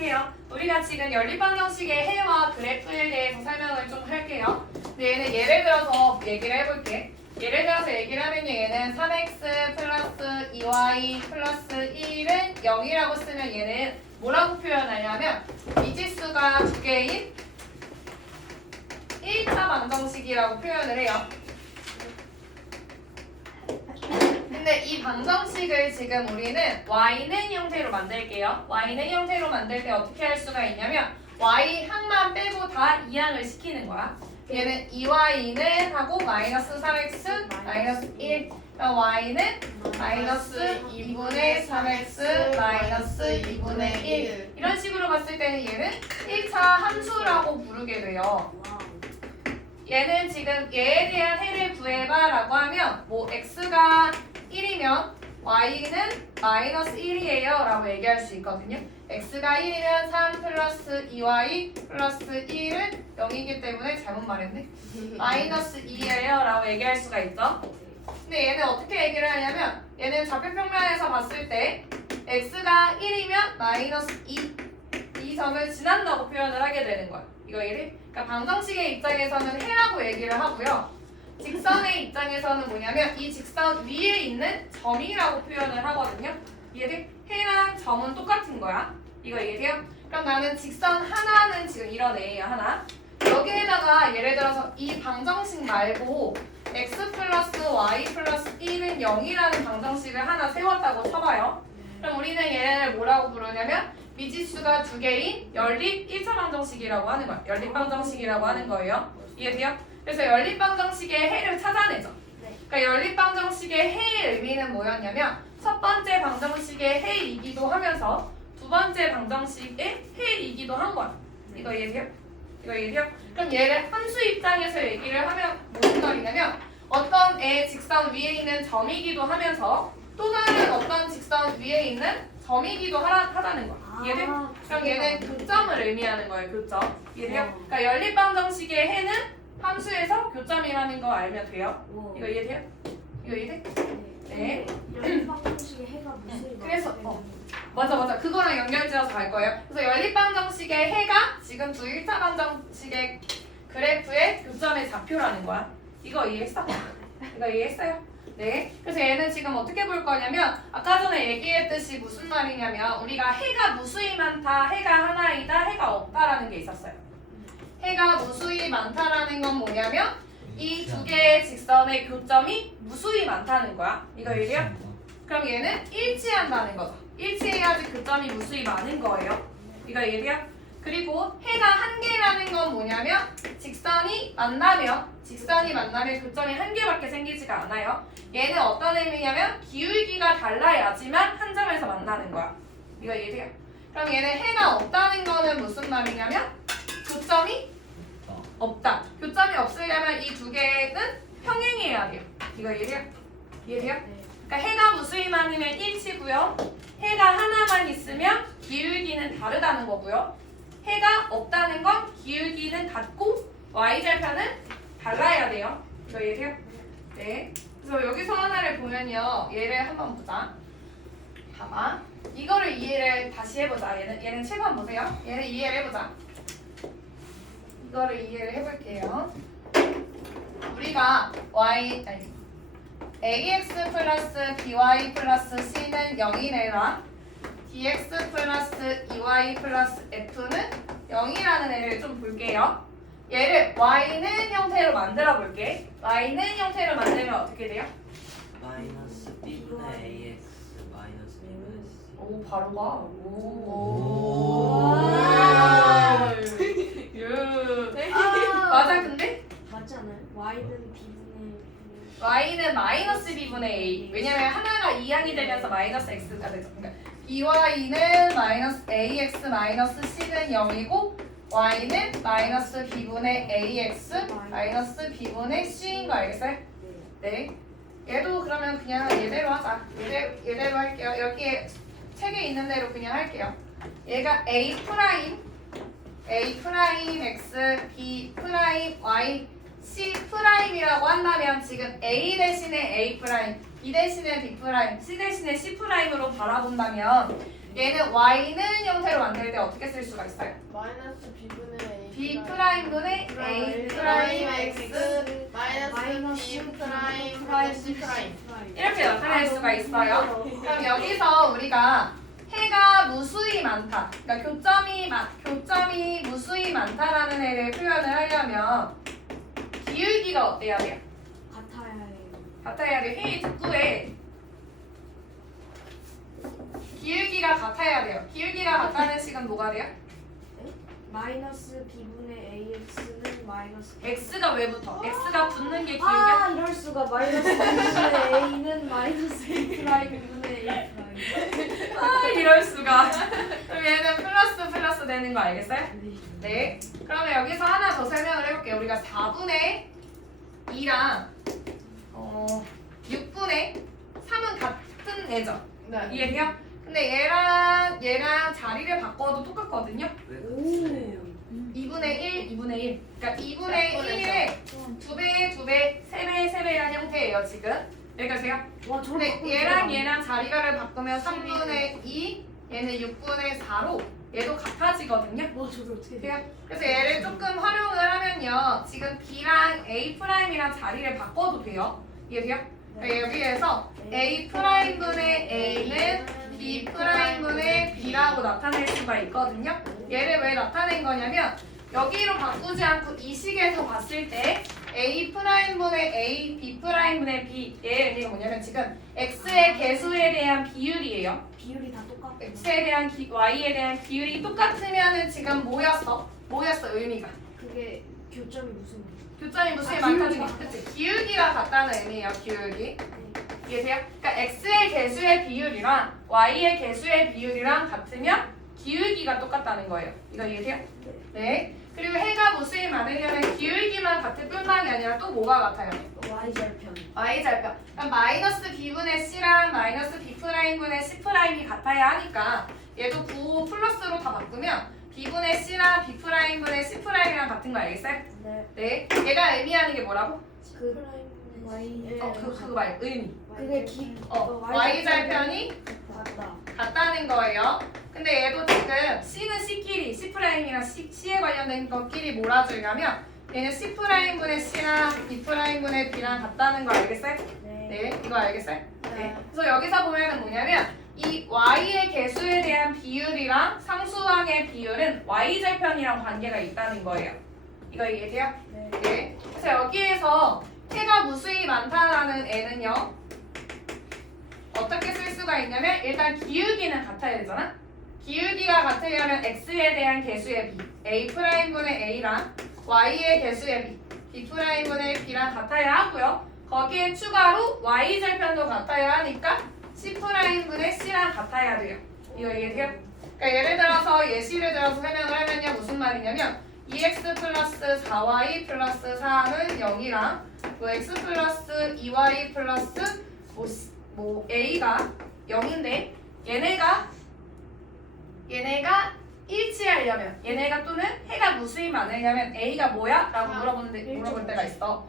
할게요. 우리가 지금 연립방정식의 해와 그래프에 대해서 설명을 좀 할게요. 근데 얘는 예를 들어서 얘기를 해볼게. 예를 들어서 얘기를 하면 얘는 3x 플러스 2y 플러스 1은 0이라고 쓰면 얘는 뭐라고 표현하냐면 미지수가 두 개인 1차 방정식이라고 표현을 해요. 근데 이 방정식을 지금 우리는 y는 형태로 만들게요. y는 형태로 만들 때 어떻게 할 수가 있냐면 y 항만 빼고 다 이항을 시키는 거야. 얘는 2y는 하고 마이너스 3x 마이너스 1. 그럼 y는 마이너스 2분의 3x 마이너스 2분의 1. 이런 식으로 봤을 때는 얘는 1차 함수라고 부르게 돼요. 얘는 지금 얘에 대한 해를 구해봐 라고 하면 뭐 x가 1이면 y는 마이너스 1이에요 라고 얘기할 수 있거든요. x가 1이면 3 플러스 2y 플러스 1은 0이기 때문에 잘못 말했네. 마이너스 2예요 라고 얘기할 수가 있죠. 근데 얘는 어떻게 얘기를 하냐면 얘는 좌표평면에서 봤을 때 x가 1이면 마이너스 2 점을 지난다고 표현을 하게 되는 거야. 이거 이해? 그러니까 방정식의 입장에서는 해라고 얘기를 하고요. 직선의 입장에서는 뭐냐면 이 직선 위에 있는 점이라고 표현을 하거든요. 이해돼? 해랑 점은 똑같은 거야. 이거 이해돼요? 그럼 나는 직선 하나는 지금 이런 A야 하나. 여기에다가 예를 들어서 이 방정식 말고 x 플러스 y 플러스 1은 0이라는 방정식을 하나 세웠다고 쳐봐요. 그럼 우리는 얘를 뭐라고 부르냐면 미지수가 두 개인 연립 1차 방정식이라고 하는 거야. 연립 방정식이라고 하는 거예요. 이해돼요? 그래서 연립 방정식의 해를 찾아내죠. 그러니까 연립 방정식의 해의 의미는 뭐였냐면 첫 번째 방정식의 해이기도 하면서 두 번째 방정식의 해이기도 한 거야. 이거 이해돼요? 이거 이해돼요? 그럼 얘를 함수 입장에서 얘기를 하면 무슨 말이냐면 어떤 애 직선 위에 있는 점이기도 하면서 또 다른 어떤 직선 위에 있는 점이기도 하다는 거야. 이해돼? 그럼 얘는 교점을 의미하는 거예요. 교점. 이해돼요? 그러니까 연립 방정식의 해는 함수에서 교점이라는 거 알면 돼요. 이거 이해돼요? 이거 이해돼? 네. 연립 방정식의 해가 무슨 그래서 맞아. 그거랑 연결지어서 갈 거예요. 그래서 연립 방정식의 해가 지금 두 1차 방정식의 그래프의 교점의 좌표라는 거야. 이거 이해했어? 이거 이해했어요? 네. 그래서 얘는 지금 어떻게 볼 거냐면 아까 전에 얘기했듯이 무슨 말이냐면 우리가 해가 무수히 많다, 해가 하나이다, 해가 없다라는 게 있었어요. 해가 무수히 많다라는 건 뭐냐면 이 두 개의 직선의 교점이 무수히 많다는 거야. 이거 이해요? 그럼 얘는 일치한다는 거죠. 일치해야지 교점이 무수히 많은 거예요. 이거 이해요? 그리고 해가 한 개라는 건 뭐냐면 직선이 만나면 교점이 한 개밖에 생기지가 않아요. 얘는 어떤 의미냐면 기울기가 달라야지만 한 점에서 만나는 거야. 이거 이해돼요? 그럼 얘는 해가 없다는 거는 무슨 말이냐면 교점이 없다. 교점이 없으려면 이 두 개는 평행해야 돼요. 이거 이해돼요? 이해돼요? 그러니까 해가 무수히 많으면 일치고요. 해가 하나만 있으면 기울기는 다르다는 거고요. 해가 없다는 건 기울기는 같고 y절편은 달라야 돼요. 이거 이해돼요? 네. 그래서 여기서 하나를 보면요. 얘를 한번 보자. 봐봐. 이거를 이해를 다시 해보자. 얘는 7번 보세요. 얘를 이해를 해보자. 이거를 이해를 해볼게요. 우리가 ax 플러스 by 플러스 c는 0이래라. dx 플러스 2y 플러스 f는 0이라는 애를 좀 볼게요. 얘를 y는 형태로 만들어 볼게. y는 형태로 만들면 어떻게 돼요? 마이너스 b분의 ax 마이너스 b분의 c. 오, 바로 봐. 맞아, 근데? 맞지 않아요? y는 b분의 y는 마이너스 b분의 a. 왜냐면 하나가 2항이 되면서 마이너스 x가 되죠. 그러니까 by는 마이너스 ax 마이너스 c는 0이고 y는 마이너스 b분의 ax 마이너스 b분의 c인 거 알겠어요? 네. 얘도 그러면 그냥 얘대로 하자. 얘대로 할게요. 여기에 책에 있는 대로 그냥 할게요. 얘가 a 프라임 x b 프라임 y c 프라임이라고 한다면 지금 a 대신에 a 프라임, b 대신에 b 프라임, c 대신에 c 프라임으로 바라본다면 얘는 y는 형태로 만들 때 어떻게 쓸 수가 있어요? 마이너스 b분의 a b 프라임분의 a 프라임 x 마이너스 b 프라임 c 프라임. 이렇게 나타낼 수가 있어요. 그럼 여기서 우리가 해가 무수히 많다. 그러니까 교점이 무수히 많다라는 애를 표현을 하려면 기울기가 어때야 돼요? 같아야 해요. 같아야 돼요. 해의 특구에 기울기가 같아야 돼요. 기울기가 같다는 식은 뭐가 돼요? 마이너스 b분의 ax는 마이너스 x가 왜 붙어? x가 붙는 게 기울기야? 이럴 수가 마이너스 b분의 a는 마이너스 b 프라임분의 a 프라임. 이럴 수가. 그럼 얘는 플러스 되는 거 알겠어요? 네. 그러면 여기서 하나 더 설명을 해볼게요. 우리가 4분의 2랑 6분의 3은 같은 애죠. 네. 이해돼요? 근데 얘랑 자리를 바꿔도 똑같거든요. 왜 그래요? 2분의 1, 2분의 1. 그러니까 2분의 1의 2배, 3배란 형태예요, 지금. 여기까지요? 와 저런 근데 얘랑 자리를 바꾸면 3분의 2, 얘는 6분의 4로 얘도 같아지거든요. 와 저게 어떻게 돼? 돼요? 그래서 얘를 조금 활용을 하면요. 지금 B랑 A'랑 자리를 바꿔도 돼요. 이해돼요? 그러니까 여기에서 A'분의 A는 B'분의 B라고 나타낼 수가 있거든요. 얘를 왜 나타낸 거냐면 여기로 바꾸지 않고 이 식에서 봤을 때 A'분의 A, B'분의 B 얘의 의미가 뭐냐면 지금 X의 개수에 대한 비율이에요. 비율이 다 똑같아. X에 대한 Y에 대한 비율이 똑같으면은 지금 뭐였어 의미가. 그게 교점이 무슨 교점이 무수히 아, 많다는 기울기가. 게 그치? 기울기가 같다는 의미예요. 기울기. 이해돼요? 그러니까 X의 개수의 비율이랑 Y의 개수의 비율이랑 같으면 기울기가 똑같다는 거예요. 이거 이해돼요? 네. 그리고 해가 무수히 많으려면 기울기만 같을 뿐만이 아니라 또 뭐가 같아요? y절편. y절편. 그럼 마이너스 b분의 c랑 마이너스 b'분의 c'이 같아야 하니까 얘도 9 플러스로 다 바꾸면 b분의 c랑 b'분의 c'이랑 같은 거 알겠어요? 네. 네. 얘가 의미하는 게 뭐라고? 그 y. 그거 말고 의미. 그게 기. y절편이 맞다. 같다는 거예요. 근데 얘도 지금 C는 C끼리, C'이랑 C에 관련된 것끼리 몰아주려면 얘는 C'분의 C랑 B'분의 B랑 같다는 거 알겠어요? 네. 네, 이거 알겠어요? 네. 그래서 여기서 보면은 뭐냐면 이 Y의 개수에 대한 비율이랑 상수항의 비율은 Y절편이랑 관계가 있다는 거예요. 이거 이해돼요? 네. 네. 그래서 여기에서 해가 무수히 많다라는 애는요. 어떻게 쓸 수가 있냐면 일단 기울기는 같아야 되잖아. 기울기가 같으려면 x에 대한 개수의 b, A'분의 a랑 y의 개수의 b, B'분의 b랑 같아야 하고요. 거기에 추가로 y절편도 같아야 하니까 C'분의 c랑 같아야 돼요. 이거 이해돼요? 그러니까 예를 들어서 예시를 들어서 설명을 하면요. 무슨 말이냐면 2x 플러스 4y 플러스 4는 0이랑 x 플러스 2y 플러스 a가 0인데 얘네가 일치하려면 얘네가 또는 해가 무수히 많으려면 a가 뭐야? 라고 물어볼 때가 있어.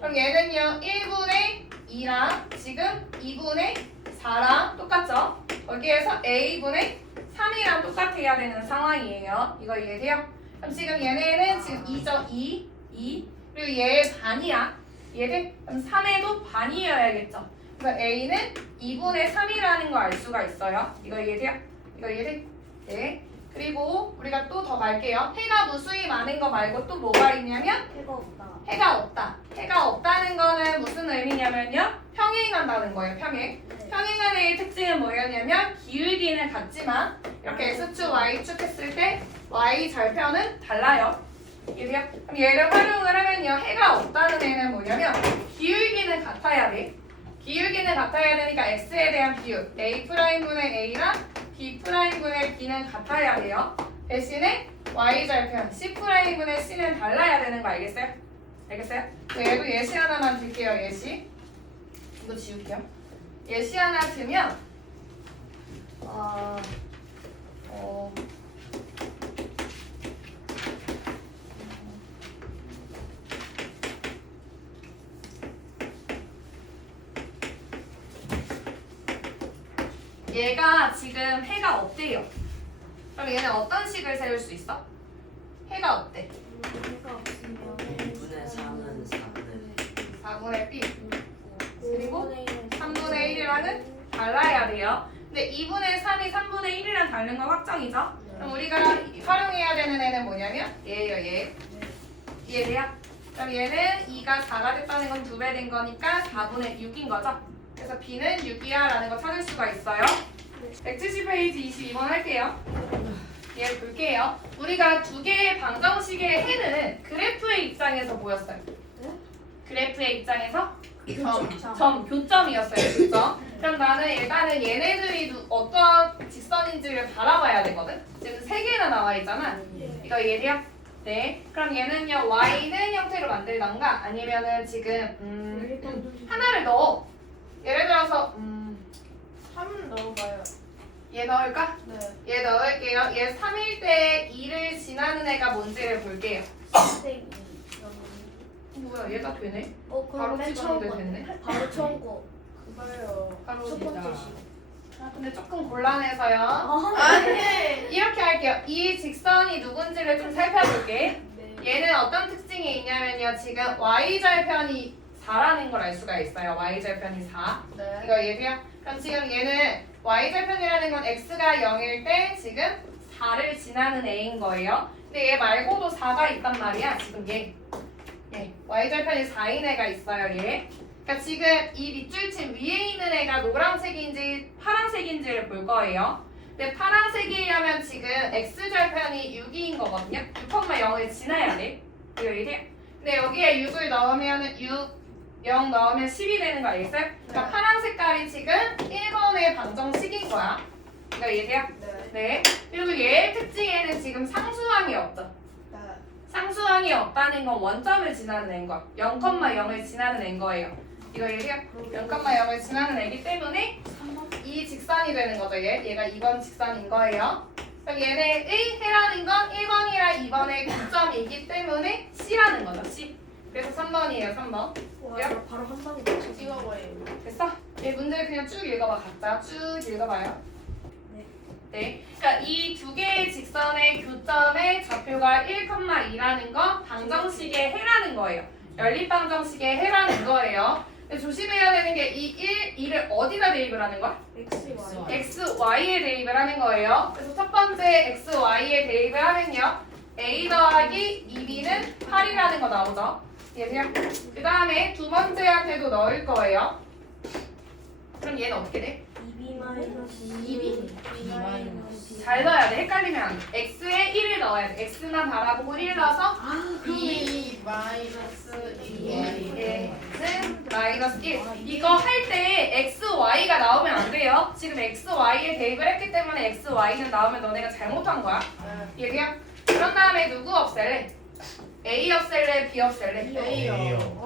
그럼 얘는요 1분의 2랑 지금 2분의 4랑 똑같죠? 거기에서 a분의 3이랑 똑같아야 되는 상황이에요. 이거 이해돼요? 그럼 지금 얘네는 지금 2죠? 2 그리고 얘의 반이야. 얘를 그럼 3에도 반이어야겠죠. 그래서 A는 2분의 3이라는 걸 알 수가 있어요. 이거 이해돼요? 이거 이해돼? 네. 그리고 우리가 또 더 갈게요. 해가 무수히 많은 거 말고 또 뭐가 있냐면 해가 없다. 해가 없다. 해가 없다는 거는 무슨 의미냐면요. 평행한다는 거예요. 평행. 평행한 애의 특징은 뭐였냐면 기울기는 같지만 이렇게 X축, Y축 했을 때 Y절편은 달라요. 이해돼요? 그럼 얘를 활용을 하면요. 해가 없다는 애는 뭐냐면 기울기는 같아야 돼. 기울기는 같아야 되니까 X에 대한 비율 A'분의 A랑 B'분의 B는 같아야 돼요. 대신에 Y절편 C'분의 C는 달라야 되는 거 알겠어요? 알겠어요? 얘도 예시 하나만 줄게요. 예시. 이거 지울게요. 예시 하나 주면 얘가 지금 해가 없대요. 그럼 얘는 어떤 식을 세울 수 있어? 해가 없대. 해가 없으면 2분의 3은 4분의 4분의 b 그리고 3분의 1이랑은 달라야 돼요. 근데 2분의 3이 3분의 1이랑 다른 건 확정이죠? 그럼 우리가 활용해야 되는 애는 뭐냐면 얘예요, 얘. 이해돼요? 그럼 얘는 2가 4가 됐다는 건 2배 된 거니까 4분의 6인 거죠? 그래서 b는 6이야 라는 거 찾을 수가 있어요. 170페이지 22번 할게요. 얘 볼게요. 우리가 두 개의 방정식의 해는 그래프의 입장에서 보였어요. 그래프의 입장에서 교점이었어요. 교점. 그럼 나는 일단은 얘네들이 어떤 직선인지를 바라봐야 되거든. 지금 세 개나 나와 있잖아. 이거 이해돼요? 네. 그럼 얘는요 y는 형태로 만들던가 아니면은 지금 하나를 넣어. 예를 들어서 3 넣어봐요. 얘 넣을까? 네. 얘 넣을게요. 얘 3일 때 2를 지나는 애가 뭔지를 볼게요. 뭐야 얘가 되네? 그럼 바로 맨 찍었는데 처음 거. 됐네? 바로 처음 거. 그거요. 바로 첫 번째 진짜. 식. 아, 근데 조금 곤란해서요. 아니. 이렇게 할게요. 이 직선이 누군지를 좀 살펴볼게. 네. 얘는 어떤 특징이 있냐면요. 지금 y절편이 4라는 걸 알 수가 있어요. y절편이 4. 네. 이거 얘기야? 그럼 지금 얘는 y절편이라는 건 x가 0일 때 지금 4를 지나는 애인 거예요. 근데 얘 말고도 4가 있단 말이야. 지금 얘. y절편이 4인 애가 있어요. 얘. 그러니까 지금 이 밑줄침 위에 있는 애가 노란색인지 파란색인지를 볼 거예요. 근데 파란색이라면 지금 x절편이 6인 거거든요. 6,0을 지나야 돼. 이거 얘기해. 근데 여기에 6을 넣으면 0 넣으면 10이 되는 거 알겠어요? 그러니까 네. 파란 색깔이 지금 1번의 방정식인 거야. 이거 얘기해요? 네. 네. 그리고 얘의 특징에는 지금 상수항이 없죠. 네. 상수항이 없다는 건 원점을 지나는 애인 거야. 0,0을 지나는 애인 거예요. 이거 얘기해요? 0,0을 지나는 애기 때문에 이 직선이 되는 거죠. 얘가 2번 직선인 거예요. 그럼 얘네의 해라는 건 1번이랑 2번의 교점이기 때문에 C라는 거죠. C. 그래서 3번이에요. 3번. 와, 이거 바로 한 방에 맞춰. 찍어버려요. 됐어? 얘 문제를 그냥 쭉 읽어봐. 각자 쭉 읽어봐요. 네. 네. 그러니까 이 두 개의 직선의 교점의 좌표가 1,2라는 건 방정식의 해라는 거예요. 연립방정식의 해라는 거예요. 근데 조심해야 되는 게 이 2를 어디다 대입을 하는 거야? X, Y. x, y에 대입을 하는 거예요. 그래서 첫 번째 x, y에 대입을 하면요. a 더하기 2b는 8이라는 거 나오죠. 얘들요. 그 다음에 두 번째한테도 넣을 거예요. 그럼 얘는 어떻게 돼? 2B 마이너스 2B? 마이너스 잘 넣어야 돼. 헷갈리면 안 돼. x에 1을 넣어야 돼. x만 바라보고 1 넣어서 B 마이너스 2. x는 마이너스 1. 이거 할 때 x, y가 나오면 안 돼요. 지금 x, y에 대입을 했기 때문에 x, y는 나오면 너네가 잘못한 거야. 네. 얘기야? 그런 다음에 누구 없앨래? A 없앨래? B 없앨래? A요.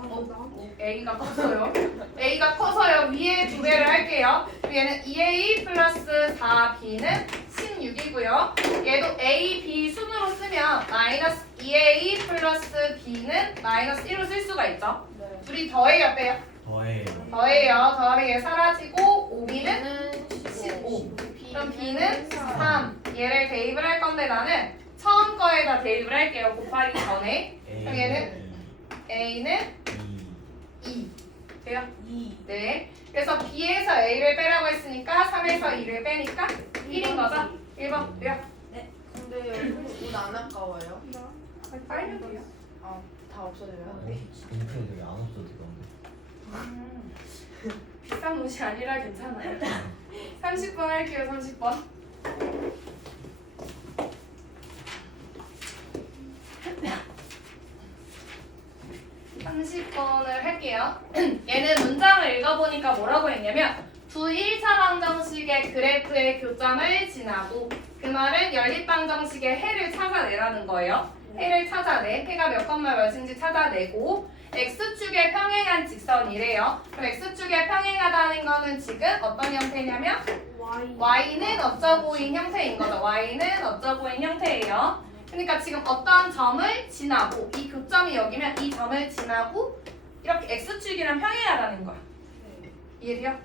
A가 컸어요. A가 커서요. 위에 두 배를 할게요. 얘는 2A 플러스 4B는 16이고요. 얘도 A, B 순으로 쓰면 마이너스 2A 플러스 B는 마이너스 1로 쓸 수가 있죠. 네. 둘이 더해요, 빼요? 더해요. 더해요. 더하면 얘 사라지고 5B는 B는 15. 그럼 B는 3. 얘를 대입을 할 건데 나는 처음 거에다 대입을 할게요. 곱하기 전에. 그럼 얘는 A는 2. 돼요? 2. 네. 그래서 B에서 A를 빼라고 했으니까 3에서 2를 빼니까 1인 거죠? 1번. 돼요? 근데 옷안 아까워요? 빨면 돼요. 다 없어져요? 인터넷 왜안 없어져? 비싼 옷이 아니라 괜찮아요. 30번 할게요. 30번. 할게요. 얘는 문장을 읽어보니까 뭐라고 했냐면 두 1차 방정식의 그래프의 교점을 지나고 그 말은 연립방정식의 해를 찾아내라는 거예요. 해를 찾아내. 해가 몇 컴마 몇인지 찾아내고 x축에 평행한 직선이래요. 그럼 x축에 평행하다는 거는 지금 어떤 형태냐면 y는 어쩌고인 형태인 거죠. y는 어쩌고인 형태예요. 그러니까 지금 어떤 점을 지나고 이 교점이 여기면 이 점을 지나고 이렇게 x축이랑 평행하다는 거야. 이해돼요?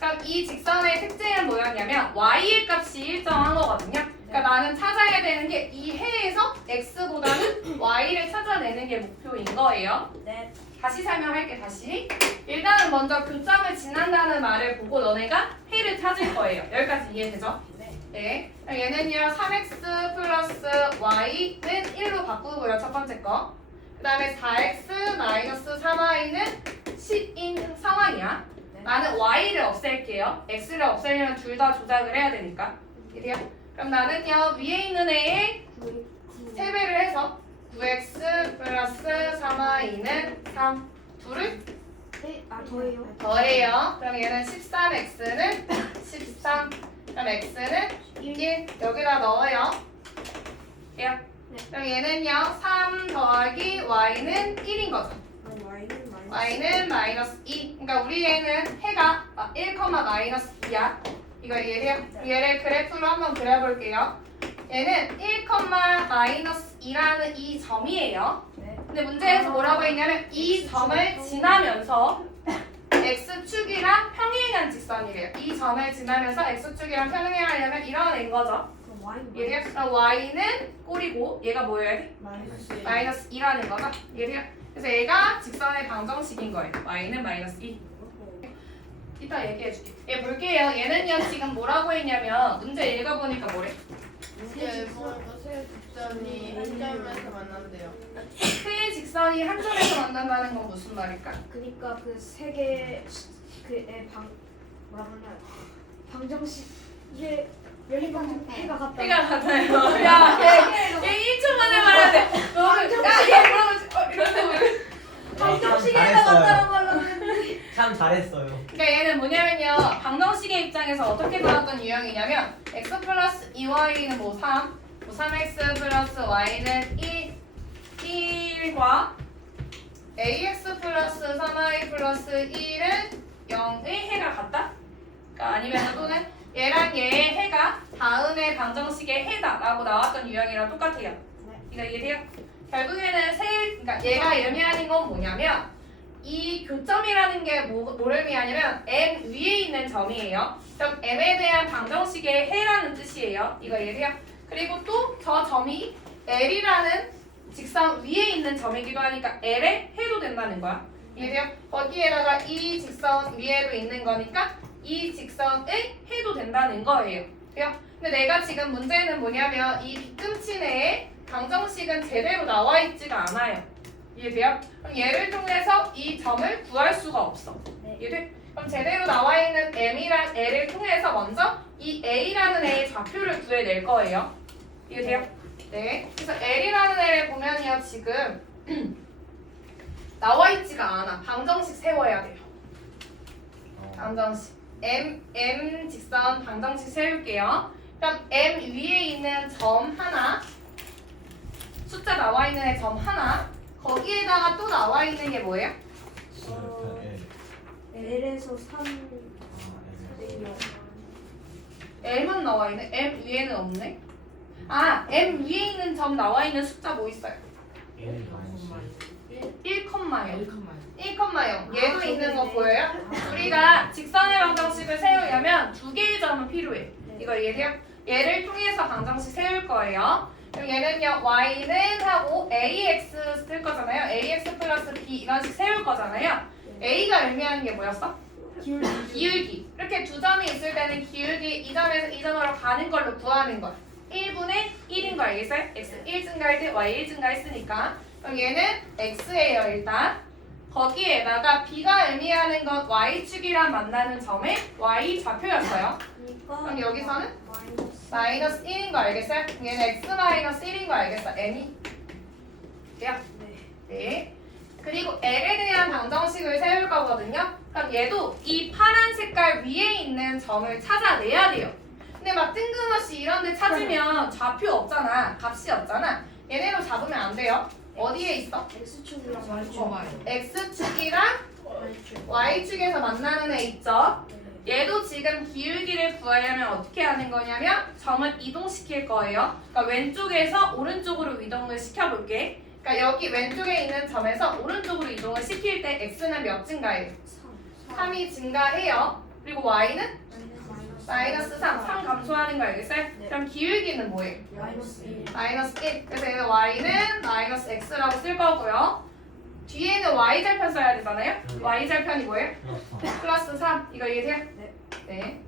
그럼 이 직선의 특징은 뭐였냐면 y의 값이 일정한 거거든요. 그러니까 나는 찾아야 되는 게 이 해에서 x보다는 y를 찾아내는 게 목표인 거예요. 네. 다시 설명할게. 다시. 일단은 먼저 교점을 지난다는 말을 보고 너네가 해를 찾을 거예요. 여기까지 이해되죠? 네. 그럼 얘는요 3x 플러스 y는 1로 바꾸고요. 첫 번째 거. 그 다음에 4x 마이너스 3y는 10인 상황이야. 나는 y를 없앨게요. x를 없애려면 둘 다 조작을 해야 되니까. 이래요? 그럼 나는요 위에 있는 애에 3배를 해서 9x 플러스 3y는 3 둘을 더해요. 더해요. 그럼 얘는 13x는 13. 그럼 x는 1 여기다 넣어요. 돼요? 그럼 얘는요 3 더하기 y는 1인 거죠. y는 마이너스 2. 그러니까 우리 얘는 해가 1, 마이너스 2야. 이거 이해돼요? 얘를 그래프로 한번 그려볼게요. 얘는 1, 마이너스 2라는 이 점이에요. 근데 문제에서 뭐라고 했냐면 이 점을 지나면서 x축이랑 평행한 직선이래요. 이 점을 지나면서 x축이랑 평행하려면 이런 애인 거죠. 얘래요? 그럼 y는 꼴이고 얘가 뭐여야 돼? 마이너스 2라는 거죠. 얘래요? 그래서 얘가 직선의 방정식인 거예요. y는 마이너스 2. 이따 얘기해줄게. 얘 볼게요. 얘는요 지금 뭐라고 했냐면 문제 읽어보니까 뭐래? 새 직선이 한 점에서 만난대요. 세 직선이 한 점에서 만난다는 건 무슨 말일까? 그러니까 그 세 개 그의 뭐라고 하냐 방정식 이게 열리방 해가 같다. 해가 같아요. 야, 얘 1초 만에 말해야 돼. 너는 야얘 그러면 이런데 왜? 방정식 해가 같다고 하려고 했는데. 참 잘했어요. 그러니까 얘는 뭐냐면요. 방정식의 입장에서 어떻게 나왔던 유형이냐면 x 플러스 2y는 뭐 3, 뭐 3x 플러스 y는 1과 ax 플러스 3y 플러스 1은 0의 해가 같다? 그러니까 아니면 또는 얘랑 얘의 해가 다음의 방정식의 해다라고 나왔던 유형이랑 똑같아요. 이거 이해돼요? 결국에는 그러니까 얘가 의미하는 건 뭐냐면 이 교점이라는 게 뭐를 의미하냐면 m 위에 있는 점이에요. 그럼 m에 대한 방정식의 해라는 뜻이에요. 이거 이해돼요? 그리고 또 저 점이 l이라는 직선 위에 있는 점이기도 하니까 l의 해도 된다는 거야. 이해돼요? 거기에다가 이 직선 위에도 있는 거니까 이 직선의 해도 된다는 거예요. 돼요? 근데 내가 지금 문제는 뭐냐면 이 빗금치 내에 방정식은 제대로 나와 있지가 않아요. 이해돼요? 그럼 얘를 통해서 이 점을 구할 수가 없어. 이해돼? 그럼 제대로 나와 있는 m이랑 l을 통해서 먼저 이 a라는 애의 좌표를 구해낼 거예요. 이해돼요? 네. 그래서 l이라는 애를 보면요 지금 나와 있지가 않아. 방정식 세워야 돼요. 방정식 m 직선 방정식 세울게요. 그럼 m 위에 있는 점 하나, 숫자 나와 있는 애 점 하나, 거기에다가 또 나와 있는 게 뭐예요? L에서 3 M은 나와 있네. M 위에는 없네. 아, M 위에 있는 점 나와 있는 숫자 뭐 있어요? 1,0. 1,0. 얘도 있는 거 보여요? 우리가 직선의 방정식을 세우려면 두 개의 점은 필요해. 이거 이해돼요? 얘를 통해서 방정식 세울 거예요. 그럼 얘는요 y는 하고 ax 쓸 거잖아요. ax 플러스 b 이런 식 세울 거잖아요. a가 의미하는 게 뭐였어? 기울기. 이렇게 두 점이 있을 때는 기울기 이 점에서 이 점으로 가는 걸로 구하는 거야. 1분의 1인 거 알겠어요? x 1 증가할 때 y 1 증가했으니까. 그럼 얘는 x예요 일단. 거기에다가 b가 의미하는 건 y축이랑 만나는 점의 y 좌표였어요. 그럼 여기서는 마이너스 1인 거 알겠어요? 얘는 x 마이너스 1인 거 알겠어? m이? 돼요? 네. 그리고 l에 대한 방정식을 세울 거거든요. 그럼 얘도 이 파란 색깔 위에 있는 점을 찾아내야 돼요. 근데 막 뜬금없이 이런 데 찾으면 좌표 없잖아. 값이 없잖아. 얘네로 잡으면 안 돼요. 어디에 있어? X축이랑 X축이랑 Y축에서 만나는 애 있죠? 얘도 지금 기울기를 구하려면 어떻게 하는 거냐면 점을 이동시킬 거예요. 그러니까 왼쪽에서 오른쪽으로 이동을 시켜볼게. 그러니까 여기 왼쪽에 있는 점에서 오른쪽으로 이동을 시킬 때 X는 몇 증가해요? 3이 증가해요. 그리고 y는 마이너스 3 감소하는 거 알겠어요? 네. 그럼 기울기는 뭐예요? 마이너스 1. 마이너스 1. 그래서 얘는 y는 마이너스 x라고 쓸 거고요. 뒤에는 y절편 써야 되잖아요? y절편이 뭐예요? 플러스 3. 이거 이해돼요? 네. 네.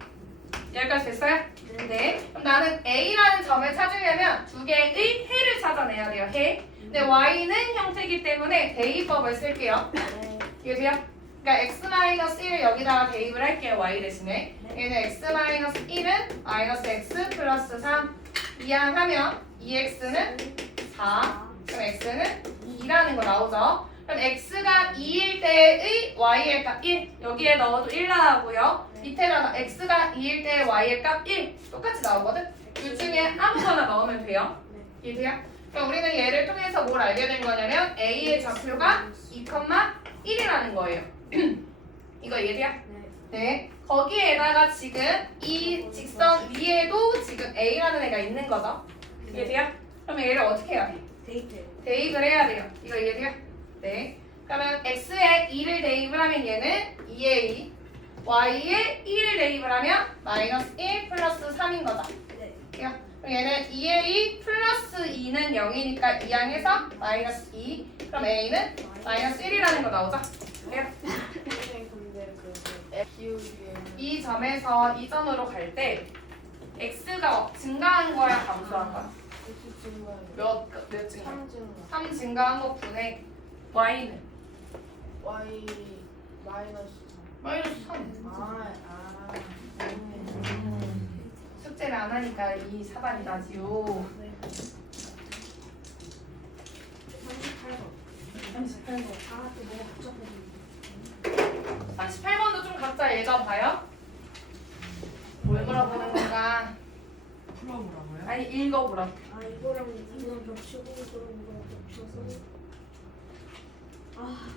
여기까지 됐어요? 네. 네. 그럼 나는 A라는 점을 찾으려면 두 개의 해를 찾아내야 돼요. 해. 근데 Y는 형태이기 때문에 대입법을 쓸게요. 네. 이거 돼요? 그러니까 x-1을 여기다가 대입을 할게요. Y 대신에. 얘는 x-1은 마이너스 x 플러스 3 이항하면 2x는 4. 그럼 x는 2라는 거 나오죠. 그럼 x가 2일 때의 y의 값 1. 여기에 넣어도 1 나오고요. 밑에다가 x가 2일 때의 y의 값 1. 똑같이 나오거든. 이 중에 아무거나 넣으면 돼요. 이해돼요? 그럼 우리는 얘를 통해서 뭘 알게 된 거냐면 a의 좌표가 2,1이라는 거예요. 이거 이해돼요? 네. 거기에다가 지금 이 직선 위에도 지금 a라는 애가 있는 거죠. 이해돼요? 그럼 얘를 어떻게 해야 돼? 데이트. 대입을 해야 돼요. 이거 이해돼요? 네. 그러면 x에 2를 대입을 하면 얘는 2에 2, y에 1을 대입을 하면 마이너스 1 플러스 3인 거죠. 네. 그럼 얘는 2에 2 플러스 2는 0이니까 이항해서 마이너스 2. 그럼 a는 마이너스 1이라는 거 나오죠? 그래요? 선생님 근데 그 기울기에 이 점에서 이 점으로 갈 때 x가 증가한 거야 감소한 거야? X 증가해. 몇 증가? 3 증가. 3 증가한 것 분의 y는 Y 마이너스 3. 마이너스 3. 숙제를 안 하니까 이 사단이 나지요. 38번. 38번. 아, 또 뭐가 복잡해졌네. 38번도 좀 각자 읽어봐요. 뭘 물어보는 건가? 풀어보라고요? 아니 읽어보라. 아, 이거랑 이거랑 겹치고 이거랑 겹쳐서. 아,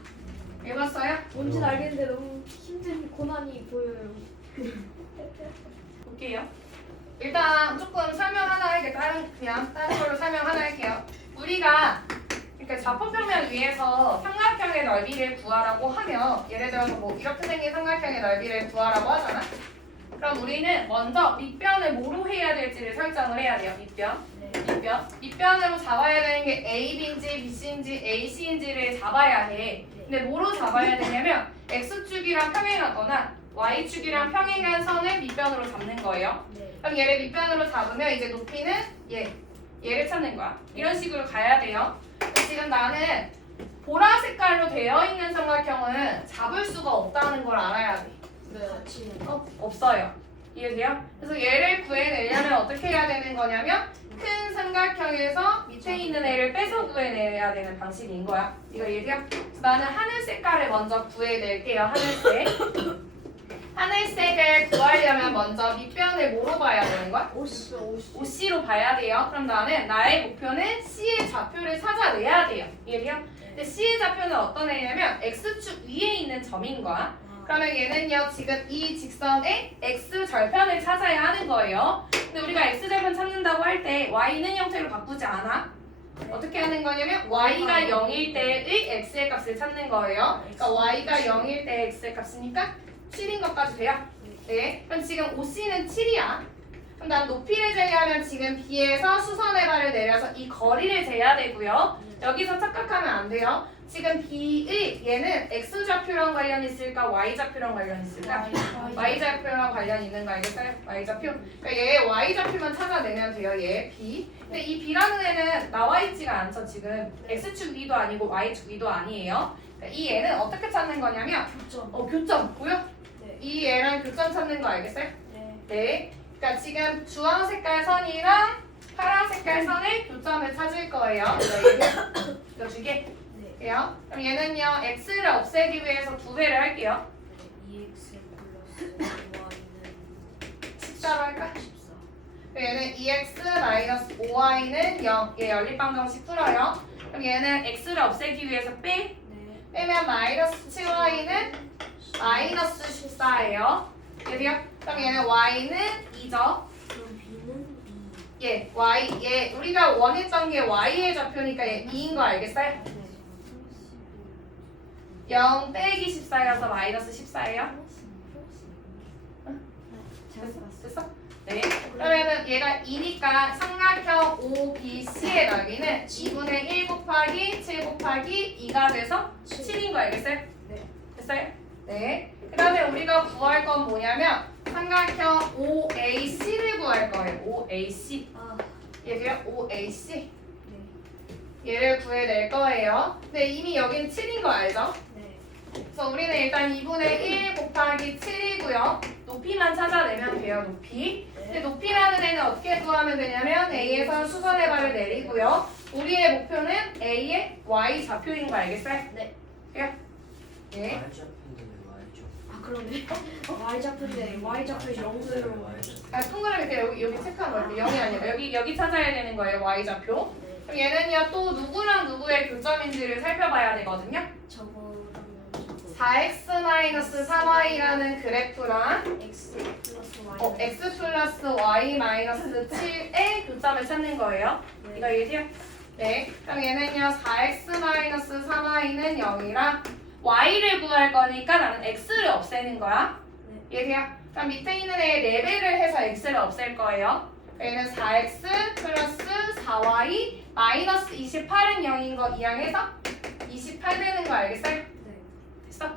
읽었어요? 뭔지는 알겠는데 너무 힘든 고난이 보여요. 볼게요. 일단 조금 설명 하나 할게요. 그냥 다른 걸로 설명 하나 할게요. 우리가 그러니까 좌표평면 위에서 삼각형의 넓이를 구하라고 하면 예를 들어서 뭐 이렇게 생긴 삼각형의 넓이를 구하라고 하잖아. 그럼 우리는 먼저 밑변을 뭐로 해야 될지를 설정을 해야 돼요. 밑변. 밑변으로 잡아야 되는 게 AB인지 BC인지 AC인지를 잡아야 해. 근데 뭐로 잡아야 되냐면 X축이랑 평행하거나 Y축이랑 평행한 선을 밑변으로 잡는 거예요. 네. 그럼 얘를 밑변으로 잡으면 이제 높이는 얘를 찾는 거야. 이런 식으로 가야 돼요. 지금 나는 보라 색깔로 되어 있는 삼각형은 잡을 수가 없다는 걸 알아야 돼. 네. 같이. 없어요. 이해돼요? 그래서 얘를 구해내려면 어떻게 해야 되는 거냐면 큰 삼각형에서 밑에 있는 애를 빼서 구해내야 되는 방식인 거야. 이거 이해돼요? 그래서 나는 하늘 색깔을 먼저 구해낼게요. 하늘색. 하늘색을 구하려면 먼저 밑변을 뭐로 봐야 되는 거야? OC로 봐야 돼요. 그럼 나는 나의 목표는 C의 좌표를 찾아내야 돼요. 이해돼요? 근데 C의 좌표는 어떤 애냐면 X축 위에 있는 점인 거야. 그러면 얘는요 지금 이 직선의 X절편을 찾아야 하는 거예요. 근데 우리가 X절편 찾는다고 할 때 Y는 형태로 바꾸지 않아. 어떻게 하는 거냐면 Y가 0일 때의 X의 값을 찾는 거예요. 그러니까 Y가 0일 때의 X의 값이니까 7인 것까지 돼요? 네. 그럼 지금 OC는 7이야. 그럼 난 높이를 재려면 지금 B에서 수선의 발을 내려서 이 거리를 재야 되고요. 여기서 착각하면 안 돼요. 지금 B의 얘는 X좌표랑 관련 있을까? Y좌표랑 관련 있을까? Y좌표랑 관련 있는 거 알겠어요? Y좌표? 그러니까 얘 Y좌표만 찾아내면 돼요. 얘 B. 근데 이 B라는 애는 나와 있지가 않죠. 지금 X축 위도 아니고 Y축 위도 아니에요. 그러니까 이 얘는 어떻게 찾는 거냐면 교점. 교점 보여? 네. 이 얘랑 교점 찾는 거 알겠어요? 네. 네. 그러니까 지금 주황 색깔 선이랑 파란 색깔 선의 교점을 찾을 거예요. 이거 두 개. 네. 그럼 얘는요 x를 없애기 위해서 두 배를 할게요. 2x 플러스 y는 14로 할까? 14. 얘는 2x 5y는 0. 얘 연립방정식 풀어요. 그럼 얘는 x를 없애기 위해서 네. 빼면 마이너스 7y는 마이너스 14예요. 얘들요? 그럼 얘는 y는 2죠. 그럼 b는 2. 얘 y 우리가 원했던 게 y의 좌표니까 얘 2인 거 알겠어요? 네. 0 빼기 14여서 마이너스 14예요. 됐어? 네. 그러면은 얘가 2니까 삼각형 OBC의 넓이는 2분의 1 곱하기 7 곱하기 2가 돼서 7인 거 알겠어요? 네. 됐어요? 네. 그 다음에 우리가 구할 건 뭐냐면 삼각형 OAC를 구할 거예요. OAC. 아, 얘도요? OAC. 네. 얘를 구해낼 거예요. 근데 이미 여긴 7인 거 알죠? 네. 그래서 우리는 일단 2분의 1 곱하기 7이고요. 높이만 찾아내면 돼요. 높이. 근데 높이라는 애는 어떻게 구하면 되냐면 A에서 수선의 발을 내리고요. 우리의 목표는 A의 Y 좌표인 거 알겠어요? 네. 그래요? 네. 아, 그러네. Y좌표인데 Y좌표 0으로. 아, 동그라미 이렇게 여기 체크한 거예요. 0이 아니라 여기 찾아야 되는 거예요. Y 좌표. 그럼 얘는요 또 누구랑 누구의 교점인지를 살펴봐야 되거든요. 저거랑 4x-3y라는 그래프랑 X 플러스 Y. x 플러스 y 마이너스 7의 교점을 찾는 거예요. 이거 이해돼요? 네. 그럼 얘는요 4x-3y는 0이랑 y를 구할 거니까 나는 x를 없애는 거야. 이해돼요? 그럼 밑에 있는 애 4배를 해서 x를 없앨 거예요. 얘는 4x 플러스 4y 마이너스 28은 0인 거 이항해서 28 되는 거 알겠어요? 됐어?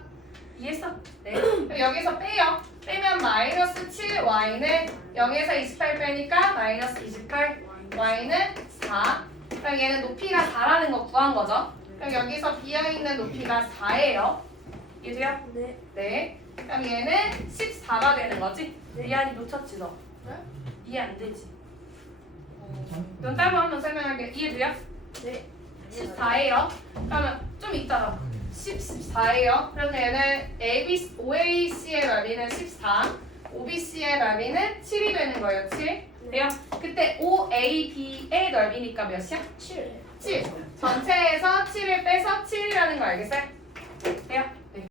이해했어? 네. 그럼 여기서 빼요. 빼면 마이너스 7y는 0에서 28 빼니까 마이너스 28 y는 4. 그럼 얘는 높이가 4라는 거 구한 거죠. 그럼 여기서 비어있는 높이가 4예요. 이해돼요? 네. 네. 그럼 얘는 14가 되는 거지? 이해하니 놓쳤지 너? 이해 안 되지? 넌 따로 한번 설명할게. 이해돼요? 네. 14예요. 그러면 좀 이따가 14예요. 그래서 얘는 OAC의 넓이는 14, OBC의 넓이는 7이 되는 거예요. 7. 돼요? 그때 OAB의 넓이니까 몇이야? 7. 7. 전체에서 7을 빼서 7이라는 거 알겠어요?